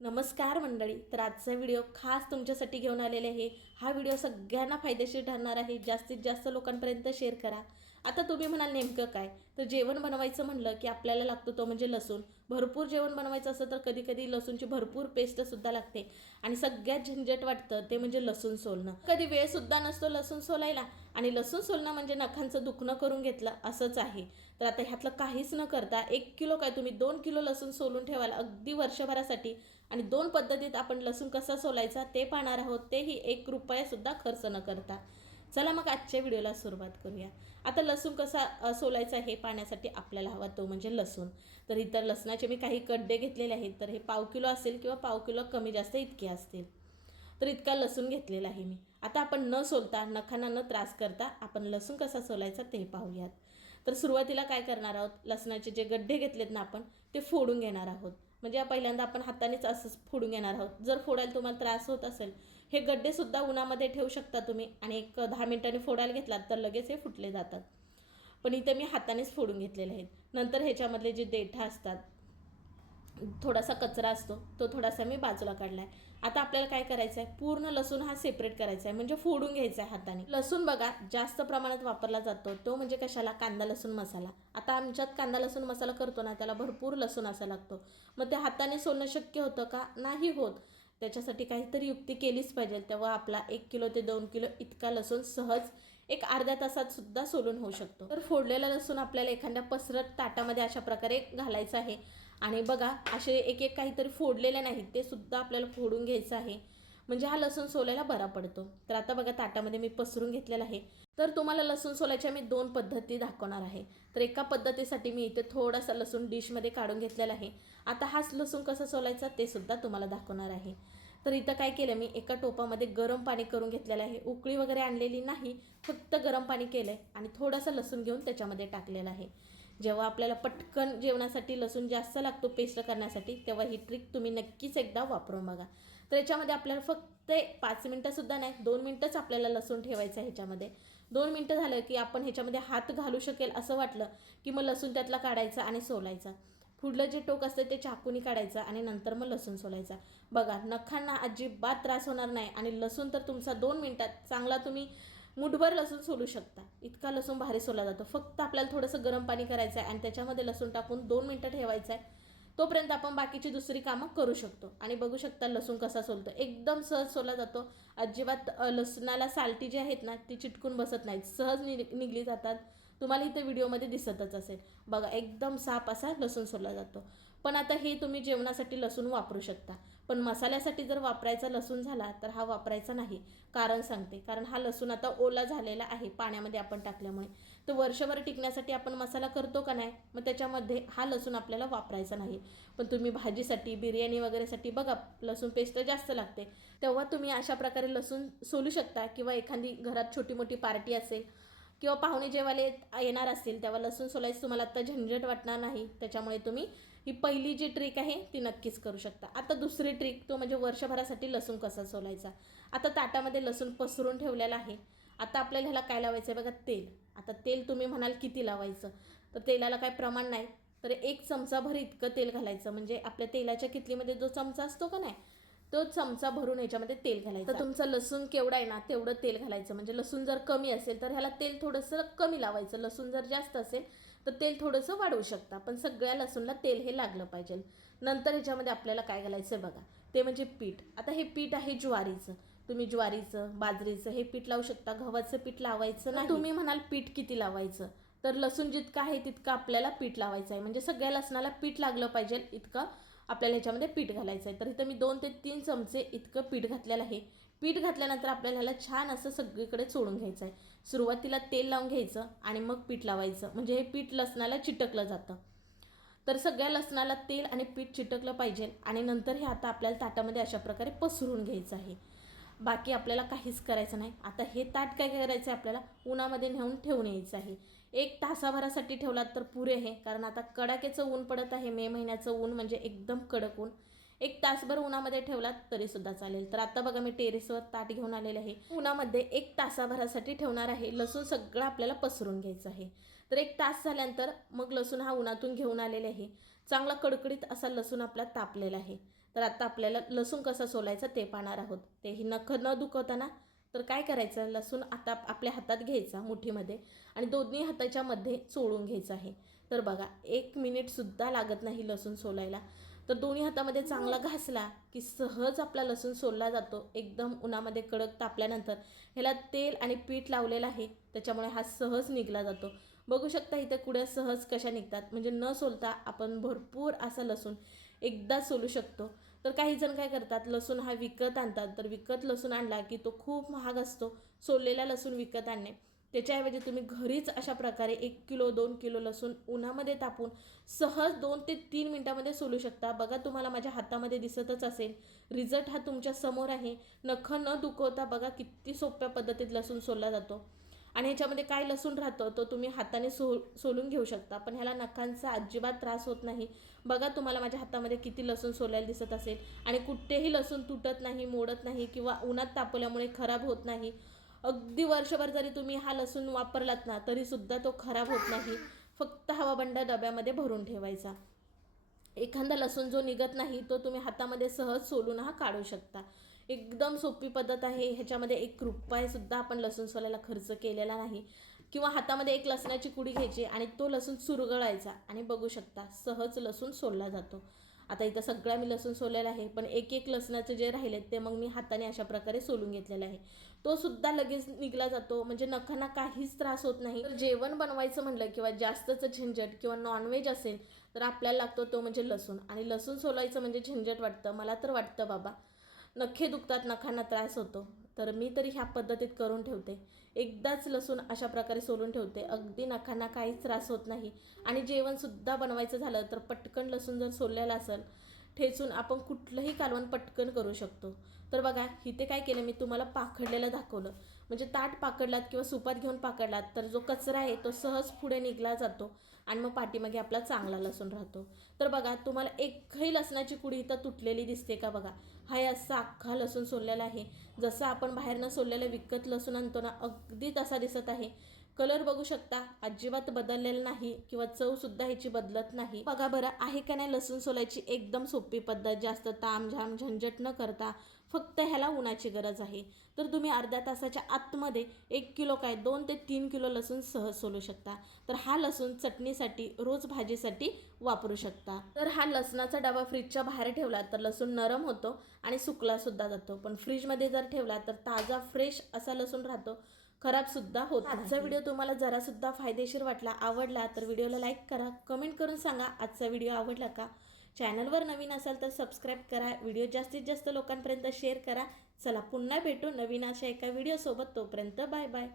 नमस्कार मंडळी तर आजचा व्हिडिओ खास तुमच्यासाठी घेऊन आलेले आहे. हा व्हिडिओ सगळ्यांना फायदेशीर ठरणार आहे. जास्तीत जास्त लोकांपर्यंत शेअर करा. आता तुम्ही म्हणाल नेमकं काय? तर जेवण बनवायचं म्हणलं की आपल्याला लागतो तो म्हणजे लसूण. भरपूर जेवण बनवायचं असं तर कधी कधी लसूणची भरपूर पेस्टसुद्धा लागते. आणि सगळ्यात झंझट वाटतं ते म्हणजे लसूण सोलणं. कधी वेळसुद्धा नसतो लसूण सोलायला आणि लसूण सोलणं म्हणजे नखांचं दुखणं करून घेतलं असंच आहे. तर आता ह्यातलं काहीच न करता एक किलो काय तुम्ही दोन किलो लसूण सोलून ठेवाल अगदी वर्षभरासाठी. आणि दोन पद्धतीत आपण लसूण कसा सोलायचा ते पाहणार आहोत तेही एक रुपयासुद्धा खर्च न करता. चला मग आजच्या व्हिडिओला सुरुवात करूया. आता लसूण कसा सोलायचा हे पाहण्यासाठी आपल्याला हवा तो म्हणजे लसूण. तर इतर लसणाचे मी काही गड्डे घेतलेले आहेत तर हे पाव किलो असेल किंवा पाव किलो कमी जास्त इतके असतील. तर इतका लसूण घेतलेला आहे मी. आता आपण न सोलता नखांना न त्रास करता आपण लसूण कसा सोलायचा ते पाहूयात. तर सुरुवातीला काय करणार आहोत लसणाचे जे गड्डे घेतलेत ना आपण ते फोडून घेणार आहोत. म्हणजे पहिल्यांदा आपण हातानेच असंच फोडून घेणार आहोत. जर फोडायला तुम्हाला त्रास होत असेल हे गड्डेसुद्धा उन्हामध्ये ठेवू शकता तुम्ही आणि एक दहा मिनिटांनी फोडायला घेतलात तर लगेच हे फुटले जातात. पण इथे मी हातानेच फोडून घेतलेले आहेत. नंतर ह्याच्यामधले जे देठा असतात थोडासा कचरा असतो तो थोडासा मी बाजूला काढला आहे आता आपल्याला काय करायचं आहे पूर्ण लसूण हा सेपरेट करायचा आहे म्हणजे फोडून घ्यायचा आहे हाताने. लसूण बघा जास्त प्रमाणात वापरला जातो तो म्हणजे कशाला? कांदा लसूण मसाला. आता आमच्यात कांदा लसूण मसाला करतो ना त्याला भरपूर लसूण असा लागतो. मग ते हाताने सोलणं शक्य होतं का? नाही होत. त्याच्यासाठी काहीतरी युक्ती केलीच पाहिजे. तेव्हा आपला एक किलो ते दोन किलो इतका लसूण सहज एक अर्ध्या तासात सुद्धा सोलून होऊ शकतो. तर फोडलेला लसूण आपल्याला एखाद्या पसरट ताटामध्ये अशा प्रकारे घालायचं आहे. आणि बघा असे एक एक काहीतरी फोडलेले नाहीत ते सुद्धा आपल्याला फोडून घ्यायचं आहे. म्हणजे हा लसूण सोलायला बरा पडतो. तर आता बघा ताटामध्ये मी पसरून घेतलेला आहे. तर तुम्हाला लसूण सोलायच्या मी दोन पद्धती दाखवणार आहे. तर एका पद्धतीसाठी मी इथे थोडासा लसूण डिशमध्ये काढून घेतलेला आहे. आता हाच लसूण कसा सोलायचा ते सुद्धा तुम्हाला दाखवणार आहे. तर इथं काय केलं मी एका टोपामध्ये गरम पाणी करून घेतलेलं आहे. उकळी वगैरे आणलेली नाही फक्त गरम पाणी केलं आहे आणि थोडासा लसूण घेऊन त्याच्यामध्ये टाकलेला आहे. जेव्हा आपल्याला पटकन जेवणासाठी लसूण जास्त लागतो पेस्ट करण्यासाठी तेव्हा ही ट्रिक तुम्ही नक्कीच एकदा वापरून बघा. तर याच्यामध्ये आपल्याला फक्त पाच मिनटंसुद्धा नाही दोन मिनटंच आपल्याला लसूण ठेवायचं आहे ह्याच्यामध्ये. दोन मिनटं झालं की आपण ह्याच्यामध्ये हात घालू शकेल असं वाटलं की मग लसूण त्यातला काढायचा आणि सोलायचा. पुढलं जे टोक असतं ते चाकूनी काढायचं आणि नंतर मग लसूण सोलायचा. बघा नखांना अजिबात त्रास होणार नाही आणि लसूण तर तुमचा दोन मिनटात चांगला तुम्ही मुठभर लसूण सोलू शकता. इतका लसूण भारी सोला जातो. फक्त आपल्याला थोडंसं गरम पाणी करायचं आहे आणि त्याच्यामध्ये लसूण टाकून दोन मिनटं ठेवायचं आहे तोपर्यंत आपण बाकीची दुसरी कामं करू शकतो. आणि बघू शकता लसूण कसा सोलतो एकदम सहज सोला जातो. अजिबात लसणाला सालटी जी आहेत ना ती चिटकून बसत नाहीत. सहज नि निघली जातात. तुम्हाला इथे व्हिडिओमध्ये दिसतच असेल. बघा एकदम साप असा लसूण सोलला जातो. पण आता हे तुम्ही जेवणासाठी लसूण वापरू शकता. पण मसाल्यासाठी जर वापरायचा लसूण झाला तर हा वापरायचा नाही. कारण सांगते कारण हा लसूण आता ओला झालेला आहे पाण्यामध्ये आपण टाकल्यामुळे. तर वर्षभर टिकण्यासाठी आपण मसाला करतो का नाही? मग त्याच्यामध्ये हा लसूण आपल्याला वापरायचा नाही. पण तुम्ही भाजीसाठी बिर्याणी वगैरेसाठी बघा लसूण पेस्ट जास्त लागते. तेव्हा तुम्ही अशा प्रकारे लसूण सोलू शकता किंवा एखादी घरात छोटी मोठी पार्टी असेल किंवा पाहुणे जेवायला येणार असतील तेव्हा लसूण सोलायचं तुम्हाला आत्ता झंझट वाटणार नाही. त्याच्यामुळे तुम्ही ही पहिली जी ट्रिक आहे ती नक्कीच करू शकता. आता दुसरी ट्रिक तो म्हणजे वर्षभरासाठी लसूण कसा सोलायचा? आता ताटामध्ये लसूण पसरून ठेवलेला आहे. आता आपल्याला ह्याला काय लावायचं आहे बघा? तेल. आता तेल तुम्ही म्हणाल किती लावायचं? तर तेलाला काय प्रमाण नाही तर एक चमचाभर इतकं तेल घालायचं. म्हणजे आपल्या तेलाच्या कितलीमध्ये जो चमचा असतो का नाही तो चमचा भरून याच्यामध्ये तेल घालायचं. तर तुमचं लसूण केवढा आहे ना तेवढं तेल घालायचं. म्हणजे लसूण जर कमी असेल तर ह्याला तेल थोडंसं कमी लावायचं. लसूण जर जास्त असेल तर तेल थोडंसं वाढवू शकता पण सगळ्या लसूणला तेल हे लागलं पाहिजे. नंतर ह्याच्यामध्ये आपल्याला काय घालायचं आहे बघा ते म्हणजे पीठ. आता हे पीठ आहे ज्वारीचं. तुम्ही ज्वारीचं बाजरीचं हे पीठ लावू शकता गव्हाचं पीठ लावायचं नाही. तुम्ही म्हणाल पीठ किती लावायचं? तर लसूण जितकं आहे तितकं आपल्याला पीठ लावायचं आहे. म्हणजे सगळ्या लसणाला पीठ लागलं पाहिजे इतकं आपल्याला ह्याच्यामध्ये पीठ घालायचं आहे. तर इथं मी दोन ते तीन चमचे इतकं पीठ घातलेलं आहे. पीठ घातल्यानंतर आपल्याला ह्याला छान असं सगळीकडे चोळून घ्यायचं आहे. सुरुवातीला तेल लावून घ्यायचं आणि मग पीठ लावायचं. म्हणजे हे पीठ लसणाला चिटकलं जातं. तर सगळ्या लसणाला तेल आणि पीठ चिटकलं पाहिजे आणि नंतर हे आता आपल्याला ताटामध्ये अशा प्रकारे पसरून घ्यायचं आहे. बाकी आपल्याला काहीच करायचं नाही. आता हे ताट काय करायचं आहे आपल्याला? उन्हामध्ये नेऊन ठेवून यायचं आहे. एक तासाभरासाठी ठेवलात तर पुरे आहे. कारण आता कडाक्याचं ऊन पडत आहे. मे महिन्याचं ऊन म्हणजे एकदम कडक ऊन. एक तासभर उन्हामध्ये ठेवलात तरीसुद्धा चालेल. तर आता बघा मी टेरेसवर ताट घेऊन आलेले आहे. उन्हामध्ये एक तासाभरासाठी ठेवणार आहे. लसूण सगळं आपल्याला पसरून घ्यायचं आहे. तर एक तास झाल्यानंतर मग लसूण हा उन्हातून घेऊन आलेले आहे. चांगला कडकडीत असा लसूण आपला तापलेला आहे. तर आता आपल्याला लसूण कसा सोलायचा ते पाहणार आहोत. तेही नख न दुखवताना. तर काय करायचं? लसूण आता आपल्या हातात घ्यायचा मुठीमध्ये आणि दोन्ही हाताच्या मध्ये चोळून घ्यायचं आहे. तर बघा एक मिनिटसुद्धा लागत नाही लसूण सोलायला. तर दोन्ही हातामध्ये चांगला घासला की सहज आपला लसूण सोलला जातो. एकदम उन्हामध्ये कडक तापल्यानंतर ह्याला तेल आणि पीठ लावलेलं आहे. त्याच्यामुळे हा सहज निघला जातो. बघू शकता इथे कुड्या सहज कशा निघतात. म्हणजे न सोलता आपण भरपूर असा लसूण एकदा सोलू शकतो. तर काही जण काय करतात लसूण हा विकत आणतात. तर विकत लसूण आणला की तो खूप महाग असतो. सोललेला लसूण विकत आणणे. त्याच्याऐवजी तुम्ही घरीच अशा प्रकारे एक किलो दोन किलो लसूण उन्हामध्ये तापून सहज दोन ते तीन मिनटामध्ये सोलू शकता. बघा तुम्हाला माझ्या हातामध्ये दिसतच असेल. रिझल्ट हा तुमच्यासमोर आहे. नख न दुखवता बघा किती सोप्या पद्धतीत लसूण सोलला जातो. आणि ह्याच्यामध्ये काय लसूण राहतं तो तुम्ही हाताने सो सोलून घेऊ शकता. पण ह्याला नखांचा अजिबात त्रास होत नाही. बघा तुम्हाला माझ्या हातामध्ये किती लसूण सोलायला दिसत असेल. आणि कुठेही लसूण तुटत नाही मोडत नाही किंवा उन्हात तापवल्यामुळे खराब होत नाही. अगदी वर्षभर जरी तुम्ही हा लसूण वापरलात ना तरीसुद्धा तो खराब होत नाही. फक्त हवाबंड डब्यामध्ये भरून ठेवायचा. एखादा लसूण जो निघत नाही तो तुम्ही हातामध्ये सहज सोलून हा काढू शकता. एकदम सोपी पद्धत आहे. ह्याच्यामध्ये एक रुपयासुद्धा आपण लसूण सोलायला खर्च केलेला नाही. किंवा हातामध्ये एक लसणाची कुडी घ्यायची आणि तो लसूण चुरगळायचा आणि बघू शकता सहज लसूण सोलला जातो. आता इथं सगळ्या मी लसूण सोललेला आहे पण एक एक लसणाचे जे राहिलेत ते मग मी हाताने अशा प्रकारे सोलून घेतलेला आहे. तो सुद्धा लगेच निघला जातो म्हणजे नखांना काहीच त्रास होत नाही. तर जेवण बनवायचं म्हणलं किंवा जास्तचं झंझट किंवा नॉनव्हेज असेल तर आपल्याला लागतो तो म्हणजे लसूण. आणि लसूण सोलायचं म्हणजे झंझट वाटतं मला तर वाटतं बाबा. नखे दुखतात नखांना त्रास होतो. तर मी तरी ह्या पद्धतीत करून ठेवते. एकदाच लसूण अशा प्रकारे सोलून ठेवते. अगदी नखांना काहीच त्रास होत नाही. आणि जेवणसुद्धा बनवायचं झालं तर पटकन लसूण जर सोललेलं असेल ठेचून आपण कुठलंही कालवण पटकन करू शकतो. तर बघा इथे काय केलं मी तुम्हाला पाखडलेलं दाखवलं. म्हणजे ताट पाकडलात किंवा सुपात घेऊन पाकडलात तर जो कचरा आहे तो सहज पुढे निघला जातो आणि मग पाठीमागे आपला चांगला लसूण राहतो. तर बघा तुम्हाला एकही लसणाची कुडी इथं तुटलेली दिसते का बघा? हा असा अख्खा लसूण सोललेला आहे. जसं आपण बाहेरनं सोललेलं विकत लसूण आणतो ना अगदी तसा दिसत आहे. कलर बघू शकता. अजिबात बदललेला नाही किंवा चवसुद्धा ह्याची बदलत नाही. बघा बरं आहे का नाही लसूण सोलायची एकदम सोपी पद्धत जास्त तामझाम झंझट न करता फक्त ह्याला उन्हाची गरज आहे. तर तुम्ही अर्ध्या तासाच्या आतमध्ये एक किलो काय दोन ते तीन किलो लसूण सहज सोलू शकता. तर हा लसूण चटणीसाठी रोज भाजीसाठी वापरू शकता. तर हा लसणाचा डबा फ्रीजच्या बाहेर ठेवला तर लसूण नरम होतो आणि सुकलासुद्धा जातो. पण फ्रीजमध्ये जर ठेवला तर ताजा फ्रेश असा लसूण राहतो. खराबसुद्धा होत आजचा व्हिडिओ तुम्हाला जरासुद्धा फायदेशीर वाटला आवडला तर व्हिडिओला लाईक करा कमेंट करून सांगा आजचा व्हिडिओ आवडला का? चॅनलवर नवीन असाल तर सबस्क्राईब करा व्हिडिओ जास्तीत जास्त लोकांपर्यंत शेअर करा. चला पुन्हा भेटू नवीन अशा एका व्हिडिओसोबत तोपर्यंत बाय बाय